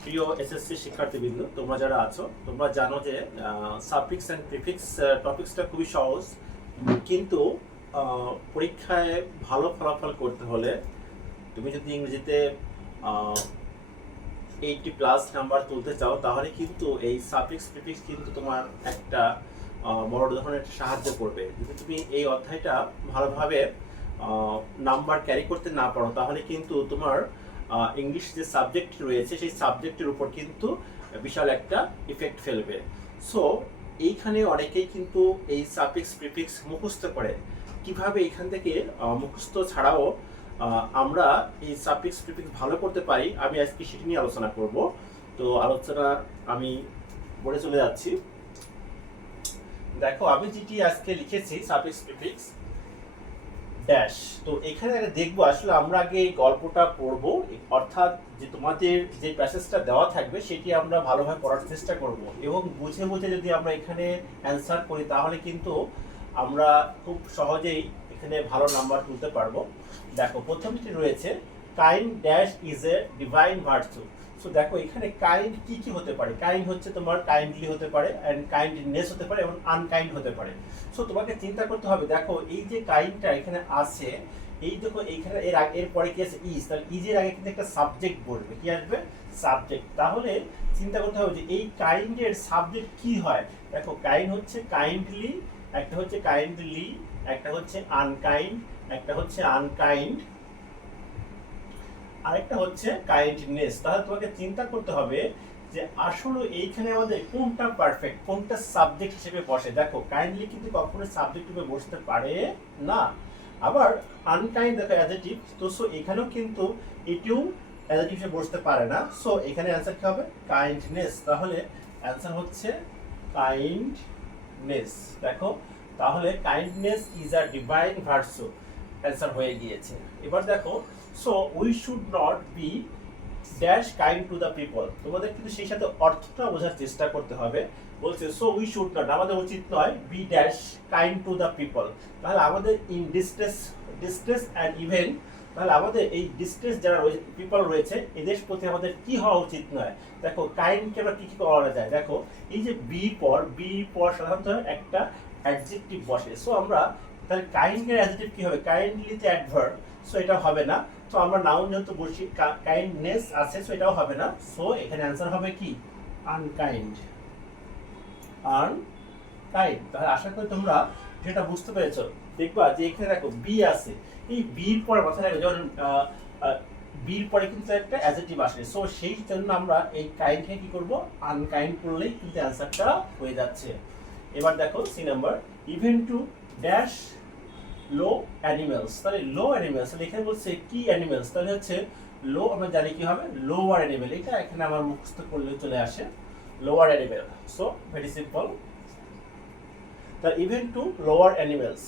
প্রিয় এসএসসি শিক্ষার্থীবৃন্দ, তোমরা যারা আছো তোমরা জানো যে সাফিক্স অ্যান্ড প্রিফিক্স টপিক্সটা খুবই সহজ, কিন্তু পরীক্ষায় ভালো ফলাফল করতে হলে তুমি যদি ইংরেজিতে 80+ নাম্বার তুলতে চাও তাহলে কিন্তু এই সাফিক্স প্রিফিক্স কিন্তু তোমার একটা বড় ধরনের সাহায্য করবে। যদি তুমি এই অধ্যায়টা ভালোভাবে নাম্বার ক্যারি করতে না পারো তাহলে কিন্তু তোমার ইংলিশ যে সাবজেক্ট রয়েছে সেই সাবজেক্টের উপর কিন্তু বিশাল একটা ইফেক্ট ফেলবে। সো এইখানে অনেকেই কিন্তু এই সাফিক্স প্রিফিক্স মুখস্থ করে। কিভাবে এখান থেকে মুখস্থ ছাড়াও আমরা এই সাফিক্স প্রিফিক্স ভালো করতে পারি, আমি আজকে সেটি নিয়ে আলোচনা করব। তো আলোচনা আমি বলে চলে যাচ্ছি। দেখো, আমি যেটি আজকে লিখেছি সাফিক্স প্রিফিক্স ড্যাশ, তো এখানে দেখবো আসলে আমরা আগে এই গল্পটা পড়বো, অর্থাৎ যে তোমাদের যে প্যাসেজটা দেওয়া থাকবে সেটি আমরা ভালোভাবে পড়ার চেষ্টা করব এবং বুঝে বুঝে যদি আমরা এখানে অ্যান্সার করি তাহলে কিন্তু আমরা খুব সহজেই এখানে ভালো নাম্বার তুলতে পারবো। দেখো, প্রথমটি রয়েছে kind dash is a divine virtue. So দেখো, এখানে কাইন্ড কি কি হতে পারে। কাইন্ড হচ্ছে তোমার কাইন্ডলি হতে পারে, অ্যান্ড কাইন্ডনেস হতে পারে এবং আনকাইন্ড হতে পারে। সো তোমাকে চিন্তা করতে হবে, দেখো এই যে কাইন্ডটা এখানে আছে, এই দেখো এইখানে এর পরে কি আছে ইজ, তাহলে ইজের আগে কিন্তু একটা সাবজেক্ট বলবে, কি আসবে সাবজেক্ট। তাহলে চিন্তা করতে হবে যে এই কাইন্ডের সাবজেক্ট কি হয়। দেখো, কাইন্ড হচ্ছে কাইন্ডলি, একটা হচ্ছে কাইন্ডলি, একটা হচ্ছে আনকাইন্ড, একটা হচ্ছে আনকাইন্ড, আরেকটা হচ্ছে কাইন্ডনেস। তাহলে তোমাকে চিন্তা করতে হবে যে আসলে এইখানে আমাদের কোনটা পারফেক্ট, কোনটা সাবজেক্ট হিসেবে বসে। দেখো, কাইন্ডলি কিন্তু কখনো সাবজেক্ট হিসেবে বসতে পারে না, আবার আনকাইন্ড দেখো অ্যাডজেক্টিভ, তো সো এখানেও কিন্তু এটিও অ্যাডজেক্টিভ হিসেবে বসতে পারে না। সো এখানে অ্যান্সার কি হবে কাইন্ডনেস। তাহলে অ্যান্সার হচ্ছে কাইন্ডনেস। দেখো, তাহলে kindness is a divine virtue, answer হয়ে গিয়েছে। এবার দেখো, so we should not be dash kind to the people. তোমাদের কিন্তু সেই সাথে অর্থটা বোঝার চেষ্টা করতে হবে। বলছে সো উই শুড নট, আমাদের উচিত নয় be dash kind to the people. তাহলে আমাদের ইন ডিস্ট্রেস অ্যান্ড ইভেন্ট, তাহলে আমাদের এই ডিস্ট্রেস যারা পিপল রয়েছে এদের প্রতি আমাদের কি হওয়া উচিত নয়। দেখো, কাইন্ডকে আমরা কি কি করা যায়। দেখো, এই যে বি পর সাধারণত একটা অ্যাডজেক্টিভ বসে। সো আমরা তাহলে কাইন্ডের অ্যাডজেক্টিভ কি হবে, কাইন্ডলিতে অ্যাডভার্ব, সো এটা হবে না। তো আমরা নাউন যেহেতু বসি, কাইন্ডনেস আছে, সো এটাও হবে না। সো এখানে অ্যান্সার হবে কি আনকাইন্ড, আনকাইন্ড। তাহলে আশা করি তোমরা যেটা বুঝতে পেরেছো। দেখবা যে এখানে দেখো বি আছে, এই বির পরে মাথায় রাখবে, যেমন বির পরে কিন্তু একটা অ্যাডজেক্টিভ আসে। সো সেই জন্য আমরা এই কাইন্ডকে কি করব, আনকাইন্ড করলেই কিন্তু অ্যান্সারটা হয়ে যাচ্ছে। এবার দেখো C number, even two dash low animals. তাহলে লো অ্যানিমেলস, তাহলে এখানে বলছে কি অ্যানিমেলস, তাহলে হচ্ছে লো, আমরা জানি কি হবে লোয়ার অ্যানিমেল, এটা এখানে আমার মুখস্থ করলে চলে আসে lower animal. So very simple, তাহলে ইভেন টু লোয়ার অ্যানিমেলস।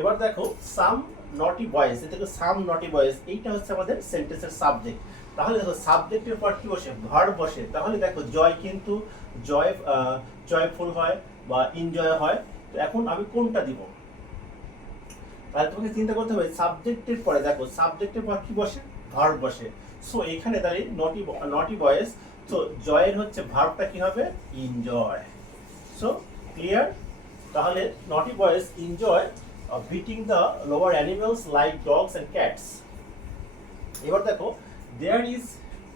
এবার দেখো সাম নটি বয়েজ, দেখো সাম নটি বয়েজ, এইটা হচ্ছে আমাদের সেন্টেন্সের সাবজেক্ট। তাহলে দেখো সাবজেক্টের পর কি বসে, ভার্ব বসে। তাহলে দেখো জয় কিন্তু জয়ফুল হয় বা এনজয় হয়। তো এখন আমি কোনটা দিব, তাহলে তোমাকে চিন্তা করতে হবে সাবজেক্টের পরে, দেখো সাবজেক্টের পর কি বসে, ভার্ব বসে। সো এখানে দাঁড়িয়ে নটি বয়েজ, তো জয়ের হচ্ছে ভার্বটা কি হবে এনজয়। So clear. তাহলে naughty boys enjoy beating the lower animals like dogs and cats. এবার দেখো দেয়ার ইজ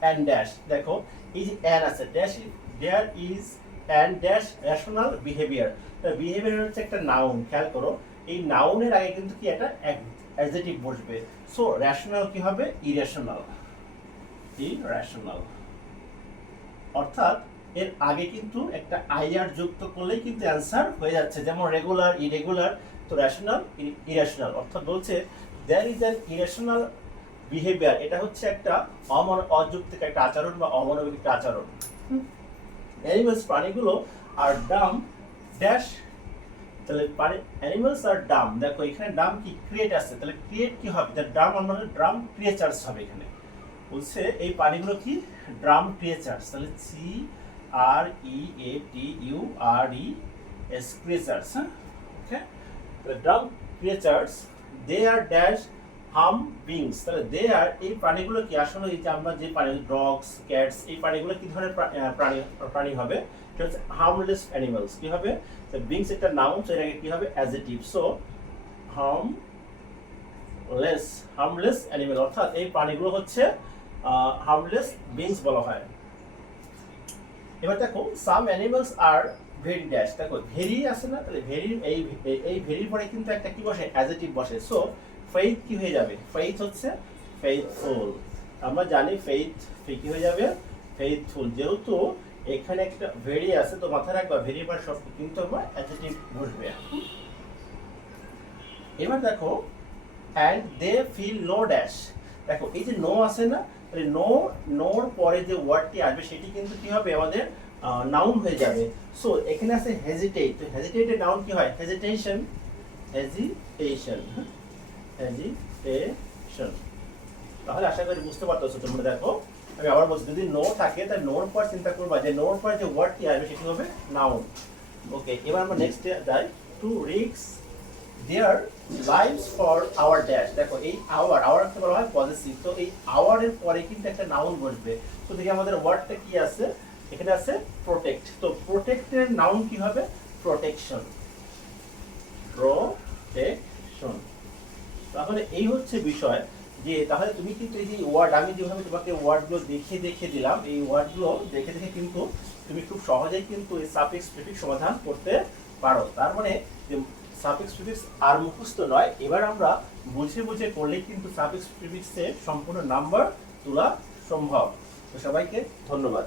অ্যান্ড ড্যাশ, দেখো এই যে অ্যান আছে dash, there is and dash rational behaviour. Behaviour হচ্ছে একটা নাউন, খেয়াল করো এই নাউনের আগে কিন্তু কি একটা অ্যাডজেক্টিভ বসবে। সো রেশনাল কি হবে ইরেশনাল, ইরেশনাল, অর্থাৎ এর আগে কিন্তু একটা আইআর যুক্ত করলেই কিন্তু অ্যান্সার হয়ে যাচ্ছে। যেমন রেগুলার, ইরেগুলার, তো রেশনাল, ইরেশনাল, অর্থাৎ বলছে there is an irrational behaviour, এটা হচ্ছে একটা অযৌক্তিক একটা আচরণ বা অমানবিক একটা আচরণ। অ্যানিমালস, প্রাণীগুলো আর ডাম ড্যাশ, তাহলে অ্যানিমালস আর ডাম, দেখো এখানে ডাম কি ক্রিয়েট আছে, তাহলে ক্রিয়েট কি হবে, তাহলে ডাম মানে ড্রাম ক্রিয়েচার্স হবে। এখানে বলছে এই প্রাণীগুলো কি ড্রাম ক্রিয়েচার্স, তাহলে CREATURES ক্রিয়েচার্স, হ্যাঁ ওকে। ড্রাম ক্রিয়েচার্স, দে আর ড্যাশ হাম বিংস, তাহলে দে আর এই প্রাণীগুলো কি আসলে এই যে আমরা যে প্রাণী ডগস ক্যাটস এই প্রাণীগুলো কি ধরনের প্রাণী প্রাণী হবে, এটা হচ্ছে হার্মলেস অ্যানিমালস। কি হবে, বিংস একটা নাউন, তো এর আগে কি হবে adjective, so harmless, harmless animal, অর্থাৎ এই প্রাণীগুলো হচ্ছে হার্মলেস বিংস বলা হয়। এবার দেখো some animals are very dash, দেখো ভেরি আছে না, তাহলে ভেরি এই ভেরির পরে কিন্তু একটা কি বসে অ্যাডজেক্টিভ বসে, সো ফেইথ কি হয়ে যাবে, ফেইথ হচ্ছে ফেইথফুল। আমরা জানি ফেইথ কি হয়ে যাবে ফেইথফুল, যেহেতু এখানে একটা ভেরি আছে তো মাথায় রাখবা ভেরি পরে সব কিন্তু আমরা অ্যাডজেক্টিভ বসবে। এবার দেখো and they feel no dash, দেখো এই যে নো আছে না, তাহলে নোর পরে যে ওয়ার্ডটি আসবে সেটি কিন্তু কি হবে আমাদের নাউন হয়ে যাবে। সো এখানে আছে হেজিটেট, তো হেজিটেটের নাউন কি হয় হেজিটেশন, হেজিটেশন, হেজিটেশন। তাহলে আশা করি বুঝতে পারতেছো তোমরা। দেখো আমি আবার বলছি, যদি নো থাকে তাহলে নোর পর চিন্তা করবা যে নোর পর যে ওয়ার্ডটি আসবে সেটি হবে নাউন। ওকে, এবার আমরা নেক্সট যাই, two risk their lives for our dash, দেখো এই আওয়ার কে বলা হয় পজিটিভ, তো এই আওয়ার এর পরে কিন্তু একটা নাউন বসবে, তো দেখি আমাদের ওয়ার্ডটা কি আছে, এখানে আছে প্রোটেক্ট, তো প্রোটেক্টের নাউন কি হবে প্রোটেকশন, প্রোটেকশন। তাহলে এই হচ্ছে বিষয় যে তাহলে তুমি কিন্তু এই যে ওয়ার্ড আমি যেভাবে তোমাকে ওয়ার্ডগুলো দেখে দিলাম, এই ওয়ার্ডগুলো দেখে কিন্তু তুমি খুব সহজেই কিন্তু এই সাফিক্স প্রিফিক্স সমাধান করতে পারো। তার মানে যে সাফিক্স প্রিফিক্স আর মুখস্থ নয়, এবার আমরা বুঝে বুঝে করলেই কিন্তু সাফিক্স প্রিফিক্সের সম্পূর্ণ নাম্বার তোলা সম্ভব। তো সবাইকে ধন্যবাদ।